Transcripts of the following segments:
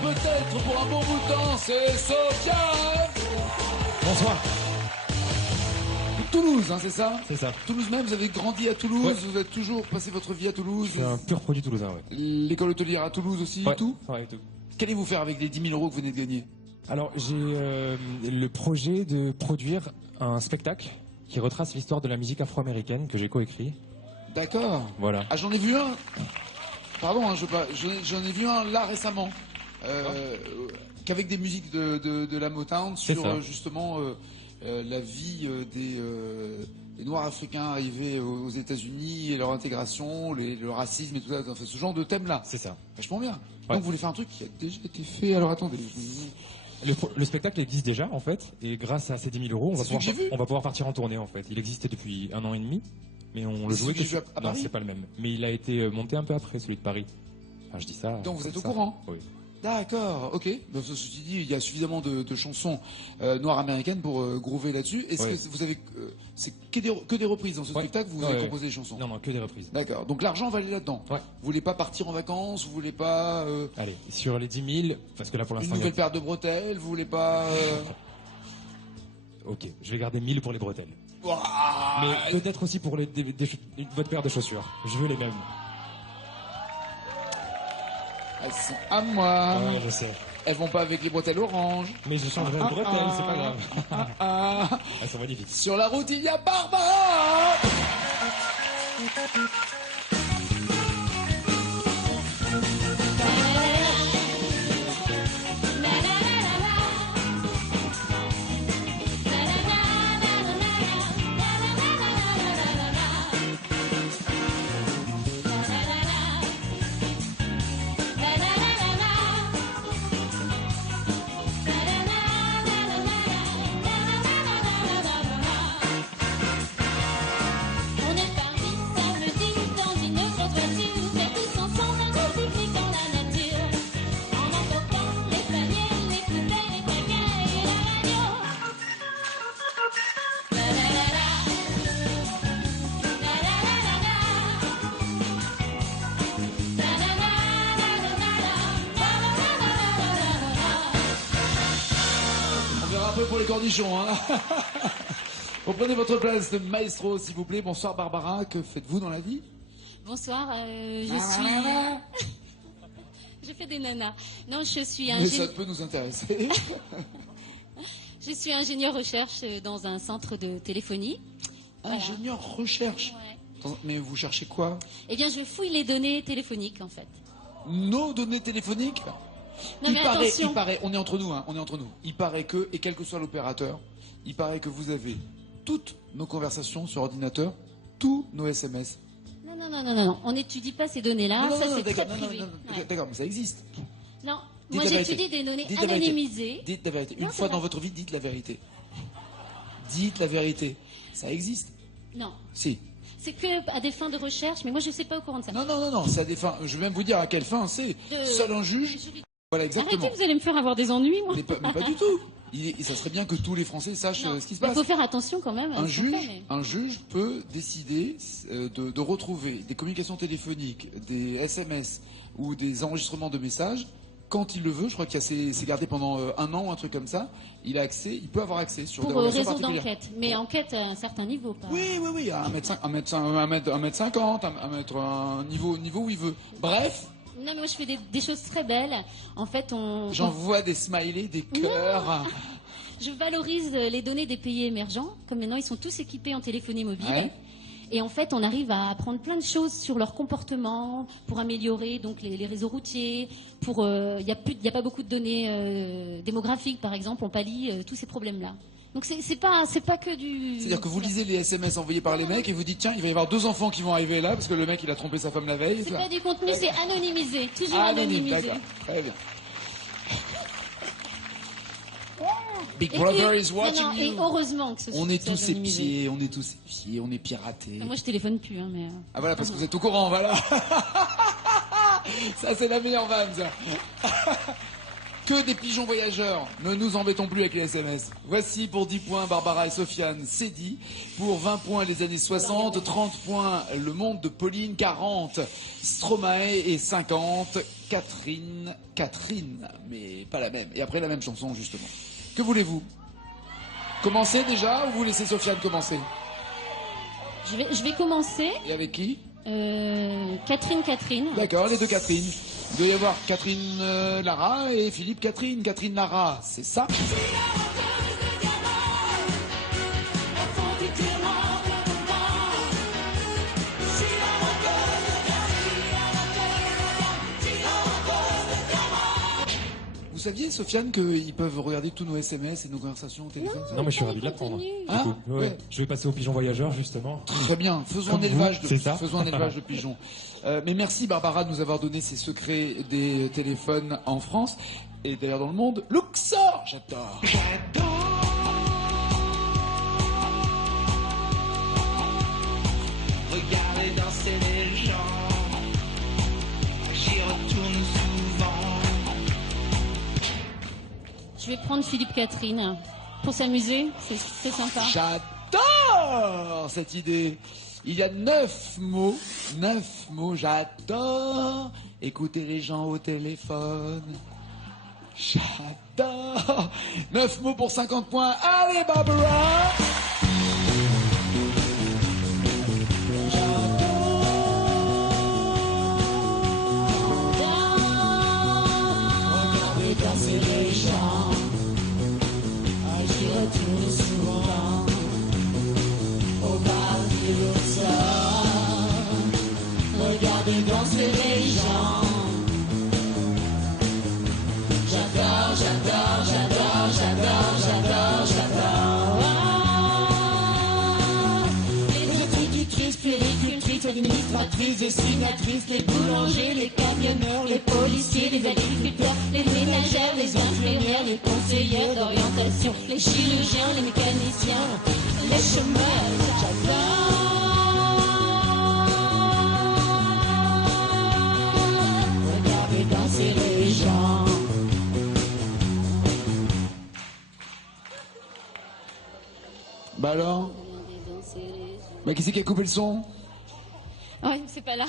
peut-être pour un bon bout de temps, c'est Sofiane. Bonsoir. Toulouse, hein, c'est ça? C'est ça. Toulouse même, vous avez grandi à Toulouse, Ouais. vous avez toujours passé votre vie à Toulouse. Je suis un pur produit toulousain, ouais. L'école hôtelière à Toulouse aussi, Ouais, tout. ouais, tout. Qu'allez-vous faire avec les 10 000 € que vous venez de gagner? Alors, j'ai le projet de produire un spectacle qui retrace l'histoire de la musique afro-américaine que j'ai coécrit. D'accord. Voilà. Ah, j'en ai vu un. Pardon, hein, j'en ai vu un là récemment. Qu'avec des musiques de la Motown C'est sur ça. justement la vie des Noirs africains arrivés aux États-Unis et leur intégration, le racisme et tout ça. Enfin, ce genre de thème-là. C'est ça. Vachement bien. Ouais. Donc vous voulez faire un truc qui a déjà été fait. Alors attendez. Le spectacle existe déjà, en fait, et grâce à ces 10 000 €, C'est celui que j'ai vu. on va pouvoir partir en tournée, en fait. Il existait depuis 1 an et demi, mais on le C'est jouait celui que j'ai vu à non, Paris c'est pas le même. Mais il a été monté un peu après, celui de Paris. Enfin, je dis ça. Donc vous êtes au ça. courant? Oui. D'accord, ok. Donc, ceci dit, il y a suffisamment de chansons noires américaines pour groover là-dessus. Est-ce Ouais. que vous avez, c'est que des reprises dans ce Ouais. spectacle? Vous Ouais, avez ouais. composé des chansons? Non, que des reprises. D'accord. Donc l'argent va aller là-dedans. Ouais. Vous voulez pas partir en vacances? Vous voulez pas Allez, sur les 10 000, parce que là, pour une l'instant, il y a- nouvelle paire de bretelles? Vous voulez pas Ok, je vais garder 1000 pour les bretelles. Ouah, Mais peut-être aussi pour votre paire de chaussures. Je veux les mêmes. elles sont à moi. Ouais, je sais. Elles vont pas avec les bretelles orange. Mais je changerai de bretelles, c'est pas grave. Ah. Elles sont magnifiques. Sur la route, il y a Barbara. On est parti samedi dans une grosse voiture, mais tous ensemble un gros pique-nique dans la nature. En emportant les paniers, les poubelles, les cacailles et la radio. La la la la. La la la la la. La la la la la la la. La la la la la la. On verra un peu pour les cornichons, hein. Reprenez votre place de maestro, s'il vous plaît. Bonsoir Barbara, que faites-vous dans la vie? Bonsoir, je Ah. suis. Je fais des nanas. Non, je suis Mais ça peut nous intéresser. Je suis ingénieur recherche dans un centre de téléphonie. Ingénieur recherche. Ouais. Mais vous cherchez quoi? Eh bien, je fouille les données téléphoniques, en fait. Nos données téléphoniques? Non, mais attention. Il paraît, on est entre nous, hein, on est entre nous. Il paraît que, et quel que soit l'opérateur, il paraît que vous avez toutes nos conversations sur ordinateur, tous nos SMS. Non, non, non, non, non, non. On n'étudie pas ces données-là. Non, Ça, non, c'est très d'accord, non, privé. non, Ouais. d'accord, mais ça existe. Non, Dites moi, la vérité. j'étudie des données Dites la vérité. anonymisées. Dites la vérité. Non, Une c'est fois vrai. dans votre vie, dites la vérité. Dites la vérité. Ça existe. Non. Si. C'est que à des fins de recherche, mais moi, je ne suis pas au courant de ça. Non, non, non, non, c'est à des fins. Je vais même vous dire à quelle fin c'est. De- Seul un juge. Voilà, exactement. Arrêtez, vous allez me faire avoir des ennuis, moi. Mais pas du tout. Ça serait bien que tous les Français sachent Non. ce qui se Il passe. faut faire attention quand même. à Un ce qu'on juge, fait, mais- un juge peut décider de retrouver des communications téléphoniques, des SMS ou des enregistrements de messages quand il le veut. Je crois qu'il y a c'est gardé pendant 1 an ou un truc comme ça. Il a accès, il peut avoir accès sur des Pour relations raison particulières. d'enquête. Mais enquête à un certain niveau, pas. Oui, oui, oui, à 1m50, un niveau où il veut. Bref, Non, mais moi, je fais des choses très belles. En fait, j'envoie des smileys, des cœurs. je valorise les données des pays émergents. Comme maintenant, ils sont tous équipés en téléphonie mobile. Ouais. Et en fait, on arrive à apprendre plein de choses sur leur comportement pour améliorer donc les réseaux routiers. Il y a pas beaucoup de données démographiques, par exemple. On pallie tous ces problèmes-là. Donc c'est pas que du. C'est-à-dire que vous lisez les SMS envoyés par les mecs et vous dites tiens, il va y avoir 2 enfants qui vont arriver là parce que le mec il a trompé sa femme la veille. C'est pas du contenu, c'est anonymisé, toujours Anonyme, anonymisé. d'accord. Très bien. Big Et Brother puis- is watching non, non, you. Et heureusement que On est c'est tous anonymisé. épiés, on est tous épiés, on est piratés. Moi, je téléphone plus, hein, mais. Ah voilà, parce que vous êtes au courant, voilà. Ça c'est la meilleure vanne, ça. Que des pigeons voyageurs. Ne nous embêtons plus avec les SMS. Voici pour 10 points Barbara et Sofiane, c'est dit. Pour 20 points les années 60, 30 points le monde de Pauline, 40 Stromae et 50 Catherine, mais pas la même. Et après la même chanson justement. Que voulez-vous? Commencez déjà ou vous laissez Sofiane commencer? Je vais commencer. Et avec qui? Catherine. D'accord, les deux Catherine. Il doit y avoir Catherine Lara et Philippe Catherine. Catherine Lara, c'est ça? Vous saviez, Sofiane, qu'ils peuvent regarder tous nos SMS et nos conversations au téléphone? Non, mais je suis ravi de l'apprendre. Ah, Ouais. ouais. Je vais passer aux pigeons voyageurs, justement. Très bien, faisons un Comme élevage vous, c'est ça. faisons un élevage de pigeons. Mais merci Barbara de nous avoir donné ces secrets des téléphones en France et d'ailleurs dans le monde. Luxor, j'adore. Regardez danser les gens, j'y retourne souvent. Je vais prendre Philippe Catherine. Pour s'amuser, c'est sympa. J'adore cette idée. Il y a 9 mots, j'adore écouter les gens au téléphone. J'adore. 9 mots pour 50 points. Allez Barbara. Regardez danser les gens, j'y retourne souvent au bar du Luxor. Regardez danser les gens, j'adore, j'adore, j'adore, j'adore, j'adore, j'adore. Les institutrices, puéricultrices, administratrices, dessinatrices, les boulangers, les camionneurs, les policiers, les agriculteurs, les ménagères, les infirmières, les conseillères d'orientation, les chirurgiens, les mécaniciens, les chômeurs, j'adore. Regardez danser les gens. Bah alors? Bah qui c'est qui a coupé le son? Ouais, c'est pas là.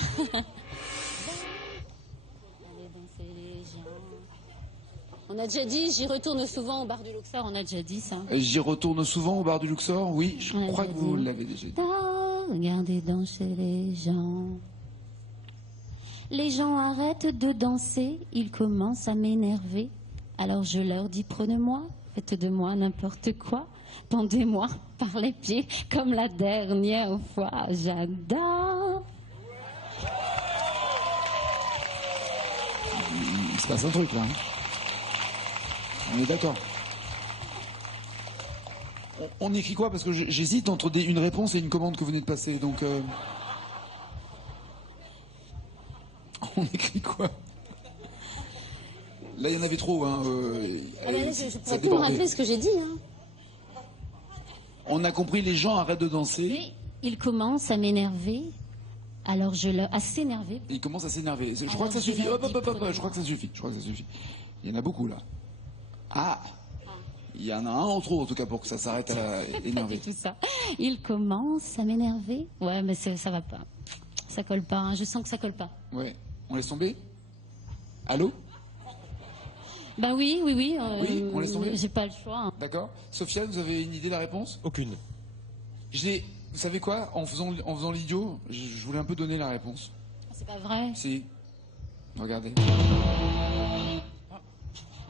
On a déjà dit, j'y retourne souvent au bar du Luxor, on a déjà dit ça. J'y retourne souvent au bar du Luxor, oui, je Ouais, crois j'ai que vous dit. l'avez déjà dit. Regardez danser les gens. Les gens arrêtent de danser, ils commencent à m'énerver. Alors je leur dis, prenez-moi, faites de moi n'importe quoi. Pendez-moi par les pieds comme la dernière fois. J'adore. Il se passe un truc là. Hein. On est d'accord. On écrit quoi? Parce que j'hésite entre une réponse et une commande que vous venez de passer. Donc, on écrit quoi? Là, il y en avait trop. Hein, Je pourrais plus me rappeler ce que j'ai dit. Hein. On a compris, les gens arrêtent de danser. Et ils commencent à m'énerver. Alors je leur... à s'énerver. Ils commencent à s'énerver. Je crois Alors, que ça je suffit. leur Hop, dis, hop, hop, hop, prenez-moi. je crois que ça suffit. Il y en a beaucoup là. Ah, il y en a un en trop en tout cas pour que ça s'arrête à Pas énerver. du tout ça. Ils commencent à m'énerver. Ouais, mais ça va pas. Ça colle pas. Hein. Je sens que ça colle pas. Ouais. On laisse tomber. Allô? Ben oui. Oui, on laisse tomber. J'ai pas le choix. Hein. D'accord. Sofiane, vous avez une idée de la réponse? Aucune. Vous savez quoi? En faisant l'idiot, je voulais un peu donner la réponse. C'est pas vrai. Si. Regardez.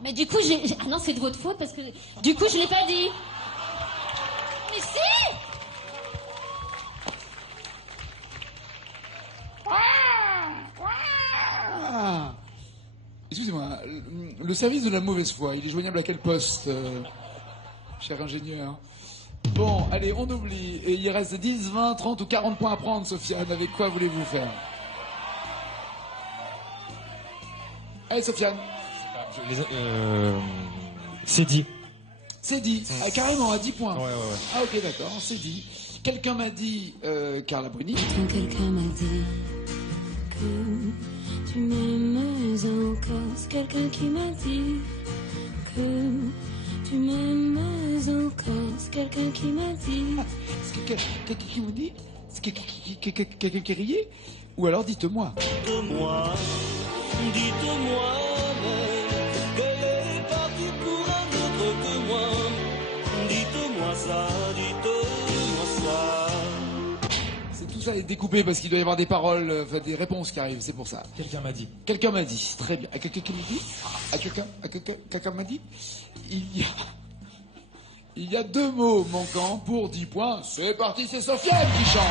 Mais du coup, ah non, c'est de votre faute parce que du coup, je l'ai pas dit. Mais si. Ah. Excusez-moi, le service de la mauvaise foi, il est joignable à quel poste, cher ingénieur? Bon, allez, on oublie. Et il reste 10, 20, 30 ou 40 points à prendre, Sofiane. Avec quoi voulez-vous faire? Allez, Sofiane. C'est dit. C'est dit. Ah, carrément, à 10 points. Ouais. Ah, ok, d'accord, c'est dit. Quelqu'un m'a dit, Carla Bruni. Quand quelqu'un m'a dit que tu m'aimes encore, c'est quelqu'un qui m'a dit que tu m'aimes encore. C'est quelqu'un qui m'a dit. C'est quelqu'un qui me dit? C'est quelqu'un qui riait? Ou alors dites-moi. Dites-moi qu'elle est partie pour un autre que moi. Dites-moi ça. C'est tout ça est découpé parce qu'il doit y avoir des paroles, enfin des réponses qui arrivent, c'est pour ça. Quelqu'un m'a dit. Quelqu'un m'a dit, très bien. À quelqu'un qui m'a dit? Quelqu'un m'a dit? Il y a 2 mots manquants pour 10 points. C'est parti, c'est Sofiane qui chante.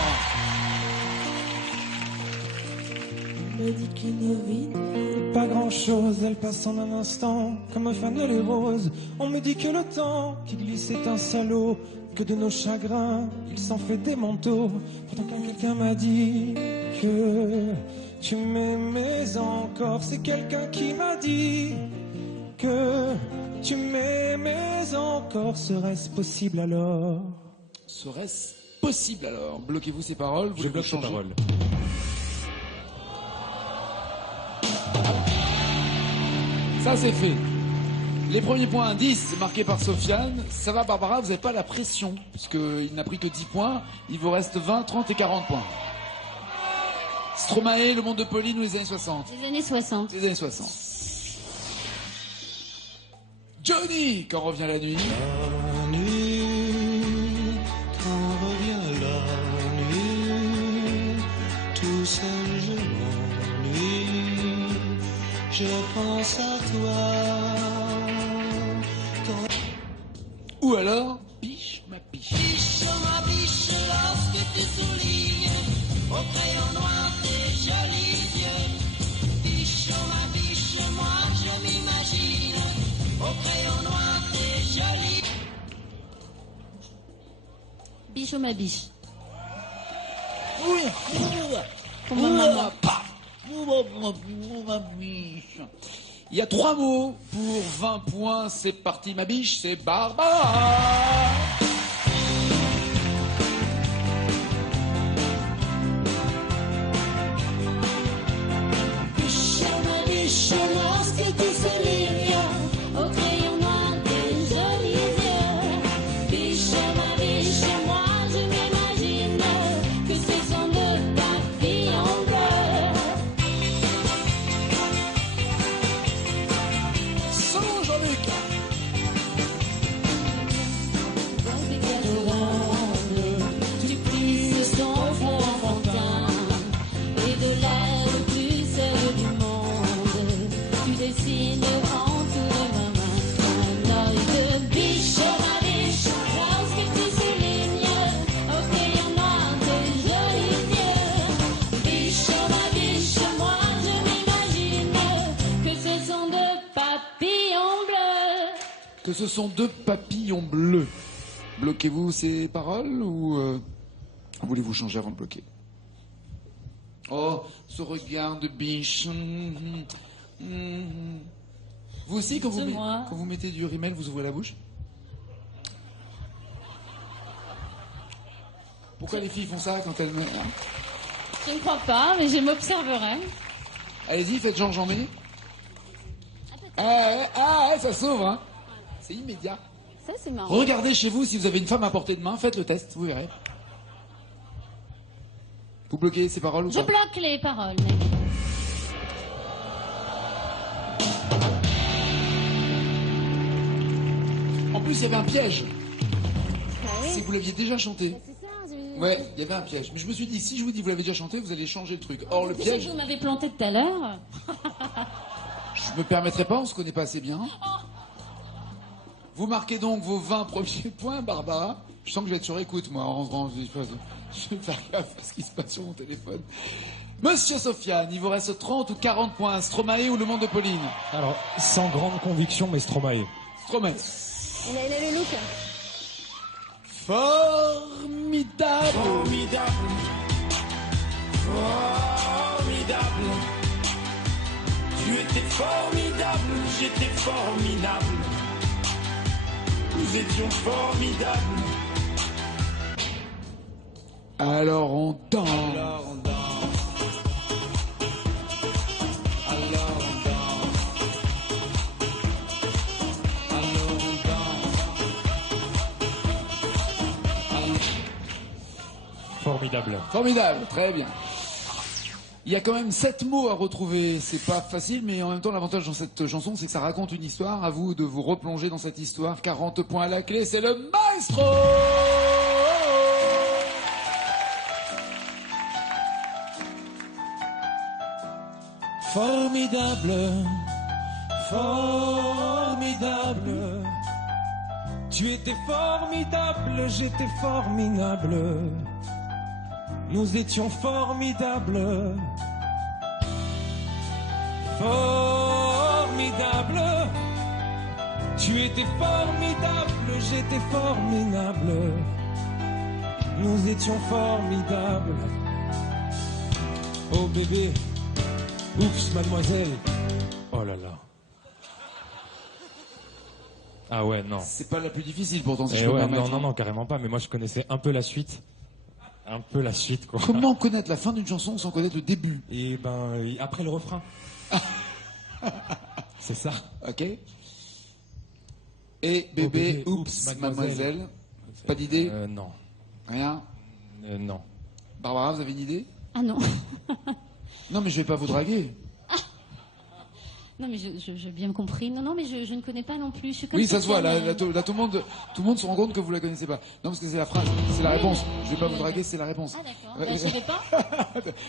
On m'a dit qu'une vie Pas grand chose, elle passe en un instant, comme un fanal et rose. On me dit que le temps qui glisse est un salaud, que de nos chagrins, il s'en fait des manteaux. Pourtant quand quelqu'un m'a dit que tu m'aimais encore, c'est quelqu'un qui m'a dit que tu m'aimais encore, serait-ce possible alors? Serait-ce possible alors? Bloquez-vous ces paroles, vous Je voulez bloque ces changer? paroles. Ça c'est fait. Les premiers points, 10 marqués par Sofiane. Ça va Barbara, vous n'avez pas la pression, puisqu'il n'a pris que 10 points. Il vous reste 20, 30 et 40 points. Stromae, Le Monde de Pauline ou les années 60? Les années 60. Les années 60. Johnny, quand revient la nuit. La nuit, quand revient la nuit, tout seul je m'ennuie, je pense à toi. Ou alors, Biche ma biche. Biche, ma biche, lorsque tu soulignes au crayon noir tes jolis yeux. Biche, ma biche, moi je m'imagine au crayon noir tes jolis. Biche ou ma biche. Oui. Pour ma maman. Il y a 3 mots pour 20 points. C'est parti, ma biche, c'est Barbara. Biche, ma biche, lorsque tu soulignes au crayon noir tes jolis yeux. Biche, ma biche, moi je m'imagine que ce sont de papillons bleus. Solo Jean-Luc. Tu plisses ton front enfantin et de l'air plus seul du monde. Tu dessines en tout de ma main un œil de biche, ma biche. Lorsque tu soulignes au crayon noir tes jolis yeux. Biche, ma biche, moi je m'imagine que ce sont de papillons bleus. Que ce sont 2 papillons bleus. Bloquez-vous ces paroles ou voulez-vous changer avant de bloquer? Oh, ce regard de biche. Vous aussi, quand vous, Dites-moi. quand vous mettez du rimel, vous ouvrez la bouche? Pourquoi les filles font ça quand elles... hein? Je ne crois pas, mais je m'observerai. Allez-y, faites genre j'en mets. Ah, ça s'ouvre, hein. C'est immédiat. Ça, c'est marrant. Regardez chez vous si vous avez une femme à portée de main, faites le test, vous verrez. Vous bloquez ces paroles ou Je pas? bloque les paroles, mec. En plus, il y avait un piège. C'est que vous l'aviez déjà chanté. C'est ça, j'ai... Ouais, il y avait un piège. Mais je me suis dit, si je vous dis que vous l'avez déjà chanté, vous allez changer le truc. Or, le Tu sais que piège, vous m'avez planté tout à l'heure. je me permettrai pas, on se connaît pas assez bien. Vous marquez donc vos 20 premiers points, Barbara. Je sens que je vais être sur écoute, moi, en rentrant. Je vais faire gaffe à ce qui se passe sur mon téléphone. Monsieur Sofiane, il vous reste 30 ou 40 points. Stromae ou Le Monde de Pauline? Alors, sans grande conviction, mais Stromae. Stromae. Il avait le look. Formidable. Formidable. Tu étais formidable, j'étais formidable. Nous étions formidables. Alors on danse. Alors on danse. Alors on danse. Formidable. Formidable, très bien. Il y a quand même 7 mots à retrouver, c'est pas facile, mais en même temps l'avantage dans cette chanson, c'est que ça raconte une histoire. À vous de vous replonger dans cette histoire. 40 points à la clé, c'est le maestro. Formidable, formidable. Tu étais formidable, j'étais formidable. Nous étions formidables. Formidable. Tu étais formidable, j'étais formidable. Nous étions formidables. Oh bébé. Oups, mademoiselle. Oh là là. Ah ouais, non. C'est pas la plus difficile pourtant, si je peux me Ouais, permettre. non, carrément pas. Mais moi, je connaissais un peu la suite. Un peu la suite, quoi. Comment connaître la fin d'une chanson sans connaître le début? Et ben, après le refrain. C'est ça. Ok. Et bébé, oups, mademoiselle. Pas d'idée? Non. Rien? Non. Barbara, vous avez une idée? Ah non. Non, mais je vais pas vous draguer. Non, mais j'ai bien compris. Non, mais je ne connais pas non plus. Je suis comme Oui, ça se voit. Sofiane, Là, tout le monde se rend compte que vous la connaissez pas. Non, parce que c'est la phrase, c'est la réponse. Je vais pas vous draguer, c'est la réponse. Ah d'accord. Je savais pas.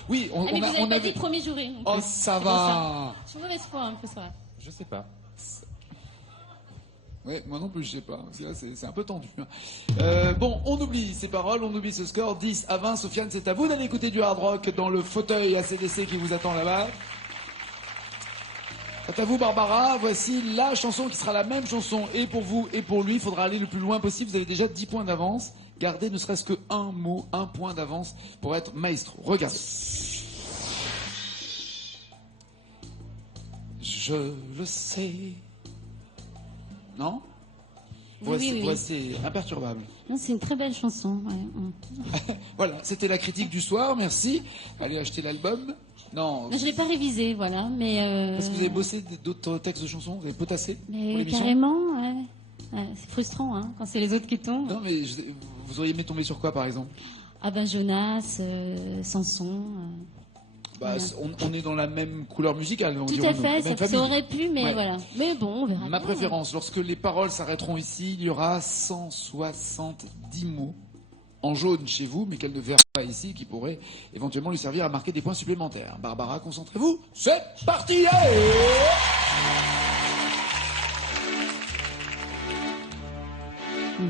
Oui, on Ah, mais vous a, avez on pas avait. dit premier jour. Oh, ça va. Je suis mauvaise foi un peu ça. Je sais pas. Ouais, moi non plus, je sais pas. Parce que là, c'est un peu tendu. Hein. Bon, on oublie ces paroles, on oublie ce score. 10-20. Sofiane, c'est à vous d'aller écouter du hard rock dans le fauteuil ACDC qui vous attend là-bas. Quant à vous, Barbara, voici la chanson qui sera la même chanson et pour vous et pour lui. Il faudra aller le plus loin possible. Vous avez déjà 10 points d'avance. Gardez ne serait-ce que un mot, un point d'avance pour être maestro. Regardez. Je le sais. Non? Oui. Voici imperturbable. Non, c'est une très belle chanson. Ouais. Voilà, c'était la critique du soir, merci. Allez acheter l'album. Non, Je l'ai pas révisé, voilà, mais. parce que vous avez bossé d'autres textes de chansons, vous avez potassé pour Mais l'émission. carrément, ouais. Ouais, c'est frustrant, hein, quand c'est les autres qui tombent. Non, mais vous auriez aimé tomber sur quoi, par exemple? Ah ben Jonas, Samson. Bah, on est dans la même couleur musicale, on Tout dirait, à nous, fait, la même ça famille. aurait pu, mais Ouais. voilà. Mais bon, on verra. Ma bien. préférence, lorsque les paroles s'arrêteront ici, il y aura 170 mots en jaune chez vous, mais qu'elle ne verra pas ici, qui pourraient éventuellement lui servir à marquer des points supplémentaires. Barbara, concentrez-vous, c'est parti! Allez.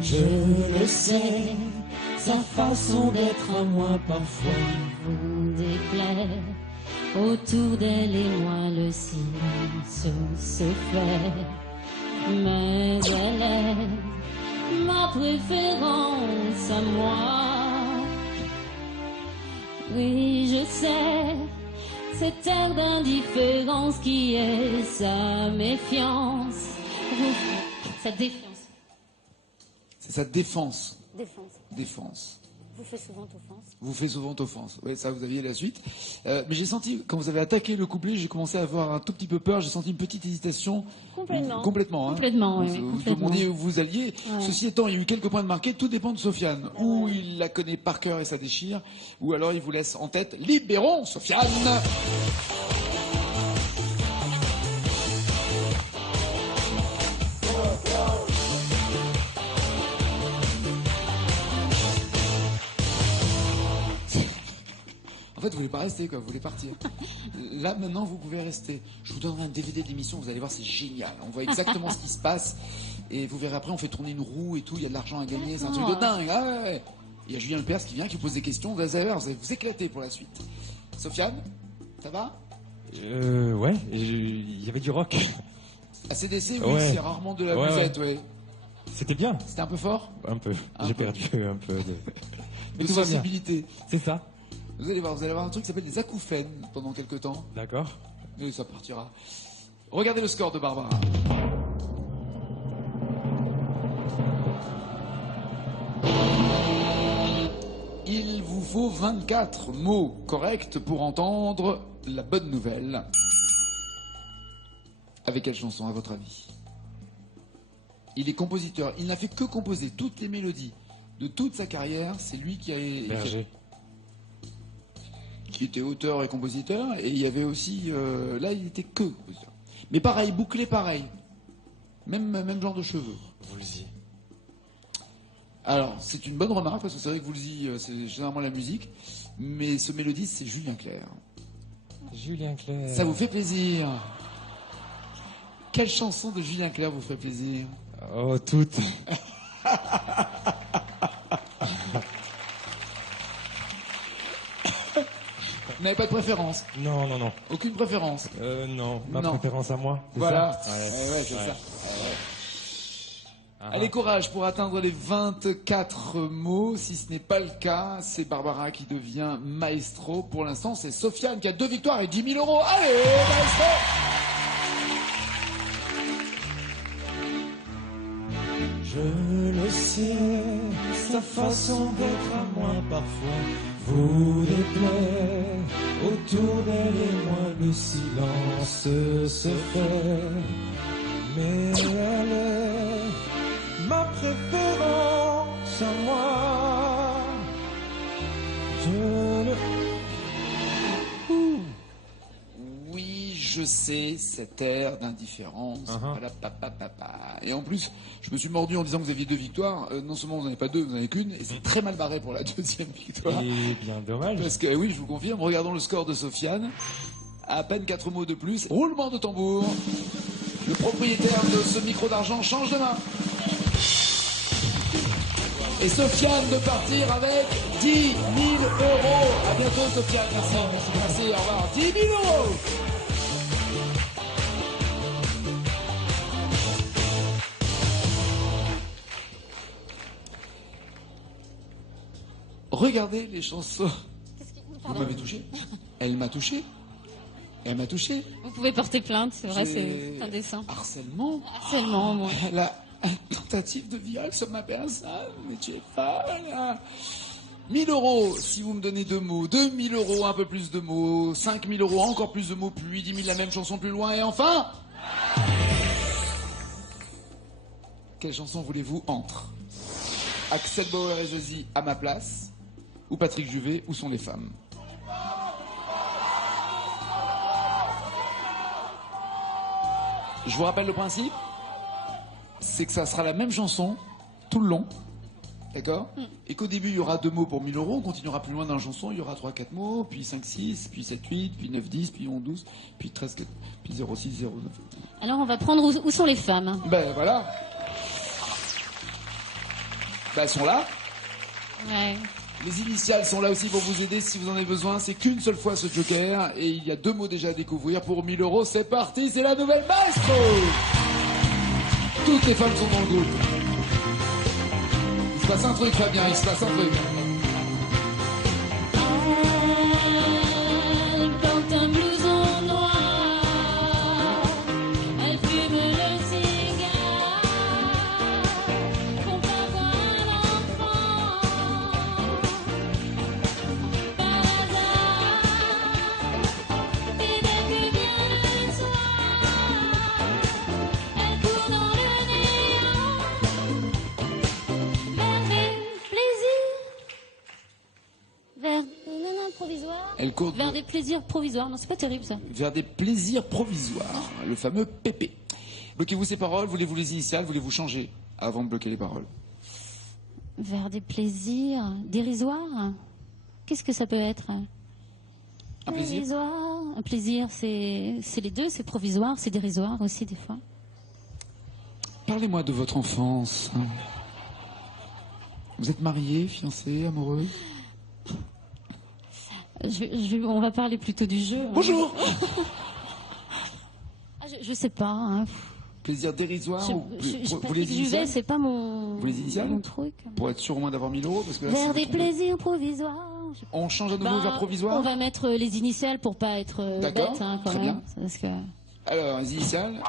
Je le sais, sa façon d'être à moi parfois Vous déplaire. Autour d'elle et moi, le silence se fait. Mais elle est ma préférence à moi. Oui, je sais, cet air d'indifférence qui est sa méfiance. Sa défiance. C'est sa défense. Défense. Vous fait souvent offense. Vous fait souvent offense. Oui, ça, vous aviez la suite. Mais j'ai senti, quand vous avez attaqué le couplet, j'ai commencé à avoir un tout petit peu peur. J'ai senti une petite hésitation. Complètement. Complètement. Hein. Complètement, oui, Vous complètement. demandiez où vous alliez. Ouais. Ceci étant, il y a eu quelques points de marqués. Tout dépend de Sofiane. Ou il la connaît par cœur et ça déchire. Ou alors il vous laisse en tête. Libérons Sofiane. En fait, vous voulez pas rester, quoi. Vous voulez partir. Là, maintenant, vous pouvez rester. Je vous donnerai un DVD de l'émission. Vous allez voir, c'est génial. On voit exactement ce qui se passe. Et vous verrez après, on fait tourner une roue et tout. Il y a de l'argent à gagner. C'est un truc de dingue. Ah ouais. Il y a Julien Lepers qui vient, qui pose des questions. Vous allez voir, vous allez vous éclater pour la suite. Sofiane, ça va? Ouais, il y avait du rock. ACDC, oui, Ouais. c'est rarement de la Ouais, musette, ouais. C'était bien. C'était un peu fort? Un peu. Un J'ai peu. perdu un peu de... Mais tout va bien. sensibilité. C'est ça. Vous allez voir un truc qui s'appelle des acouphènes pendant quelques temps. D'accord. Et ça partira. Regardez le score de Barbara. Il vous faut 24 mots corrects pour entendre la bonne nouvelle. Avec quelle chanson, à votre avis? Il est compositeur. Il n'a fait que composer toutes les mélodies de toute sa carrière. C'est lui qui a... Berger. qui était auteur et compositeur, et il y avait aussi, là il était que compositeur. Mais pareil, bouclé pareil, même genre de cheveux. Woolsey. Alors c'est une bonne remarque parce que c'est vrai que Woolsey c'est généralement la musique, mais ce mélodiste c'est Julien Clerc. Julien Clerc. Ça vous fait plaisir? Quelle chanson de Julien Clerc vous ferait plaisir? Oh, toutes. Vous n'avez pas de préférence? Non, non, non. Aucune préférence? Non. Ma Non. préférence à moi. c'est Voilà. ça Ouais, c'est ça. Ah. Allez, courage pour atteindre les 24 mots. Si ce n'est pas le cas, c'est Barbara qui devient maestro. Pour l'instant, c'est Sofiane qui a 2 victoires et 10 000 euros. Allez, maestro! Je le sais, sa façon d'être à moi parfois vous déplaît. Autour d'elle et moi le silence se fait. Mais elle est ma préférence à moi. Je le... Oui, je sais, cet air d'indifférence. Voilà, Et en plus, je me suis mordu en disant que vous aviez 2 victoires. Non seulement vous n'en avez pas 2, vous n'en avez qu'une. Et c'est très mal barré pour la 2e victoire. Et bien dommage. Parce que, oui, je vous confirme, regardons le score de Sofiane. À peine 4 mots de plus. Roulement de tambour. Le propriétaire de ce micro d'argent change de main. Et Sofiane de partir avec 10 000 euros. À bientôt, Sofiane. Merci. Merci, au revoir. 10 000 euros. Regardez les chansons. Vous m'avez touché? Elle m'a touché. Elle m'a touché. Vous pouvez porter plainte, c'est vrai, J'ai- c'est indécent. Harcèlement. Harcèlement, moi. Elle a une tentative de viol sur ma personne. Mais tu es folle. 1 000 euros si vous me donnez 2 mots. 2 000 euros, un peu plus de mots. 5 000 euros, encore plus de mots. Puis 10 000, la même chanson plus loin. Et enfin... Quelle chanson voulez-vous entre Axel Bauer et Zazie à ma place ou Patrick Juvet, Où sont les femmes? Je vous rappelle le principe, c'est que ça sera la même chanson tout le long, d'accord? Et qu'au début il y aura 2 mots pour 1 000 euros, on continuera plus loin dans la chanson, il y aura 3-4 mots, puis 5-6, puis 7-8, puis 9-10, puis 11-12, puis 13, puis 0-6-0-9. Alors on va prendre où sont les femmes. Ben voilà. Ben elles sont là. Ouais. Les initiales sont là aussi pour vous aider si vous en avez besoin. C'est qu'une seule fois ce joker et il y a 2 mots déjà à découvrir pour 1 000 euros. C'est parti, c'est la nouvelle maestro. Toutes les femmes sont dans le groupe. Il se passe un truc, Fabien, il se passe un truc. Elle porte un blouson noir, elle fume le cigare, pour pas voir un enfant, par hasard, et dès que vient le soir, elle court dans le néant, vers des plaisirs, vers provisoire. Elle court Vers des plaisirs provisoires. Non, c'est pas terrible ça. vers des plaisirs provisoires. Le fameux PP. Bloquez-vous ces paroles, voulez-vous les initiales, voulez-vous changer avant de bloquer les paroles? Vers des plaisirs dérisoires. Qu'est-ce que ça peut être? Un plaisir? Dérisoire. Un plaisir, c'est les deux, c'est provisoire, c'est dérisoire aussi des fois. Parlez-moi de votre enfance. Vous êtes marié, fiancé, amoureux? On va parler plutôt du jeu. Bonjour. Ah, je sais pas. Hein. Plaisir dérisoire ou vous les Patrick Juvet, initiales? c'est pas mon, Vous les initiales? mon truc. Pour être sûr au moins d'avoir 1 000 euros parce que là, Vers si des vous trompez- plaisirs provisoires. On change à nouveau Ben, vers provisoire? On va mettre les initiales pour pas être D'accord, bête, hein, quand très même. bien. Parce que Alors, les initiales.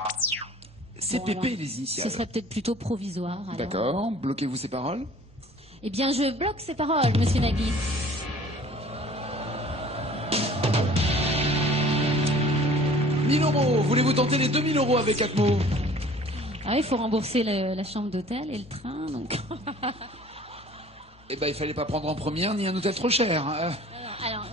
C'est Bon, PP, alors, les ce initiales. serait peut-être plutôt provisoire. alors. D'accord. Bloquez-vous ces paroles. Eh bien, je bloque ces paroles, monsieur Nagui. « 1 000 euros. Voulez-vous tenter les 2 000 euros avec 4 mots? Ah, il faut rembourser la chambre d'hôtel et le train, donc. Eh ben, il fallait pas prendre en première ni un hôtel trop cher. Alors,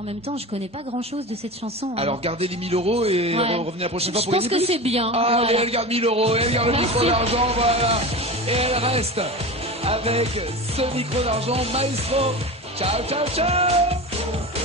En même temps, je connais pas grand-chose de cette chanson. hein. Alors gardez les 1000 euros et Ouais. revenez la prochaine fois Je pour pense gagner que plus. c'est bien. Ah, Voilà. elle garde 1000 euros, elle garde le Merci. micro d'argent, voilà. Et elle reste avec ce micro d'argent, Maestro. Ciao, ciao, ciao.